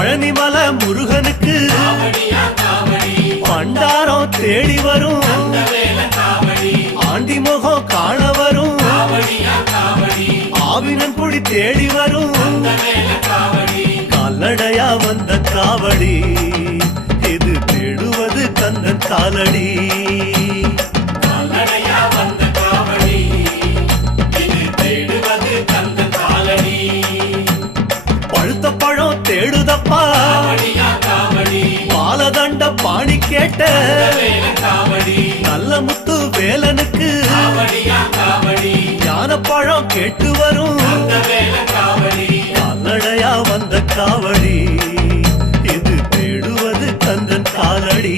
பழனிமல முருகனுக்கு பண்டாரம் தேடி வரும். ஆண்டி முகம் காண வரும். ஆவினன் குடி தேடி வரும். கால்நடையா வந்த காவடி இது தேடுவது கந்தன் காலடி. ஆழம் தேடுதப்பா. பாலதண்ட பாணி கேட்ட நல்ல முத்து வேலனுக்கு ஞான பழம் கேட்டு வரும். கால்நடையா வந்த காவடி இது தேடுவது கந்தன் காலடி.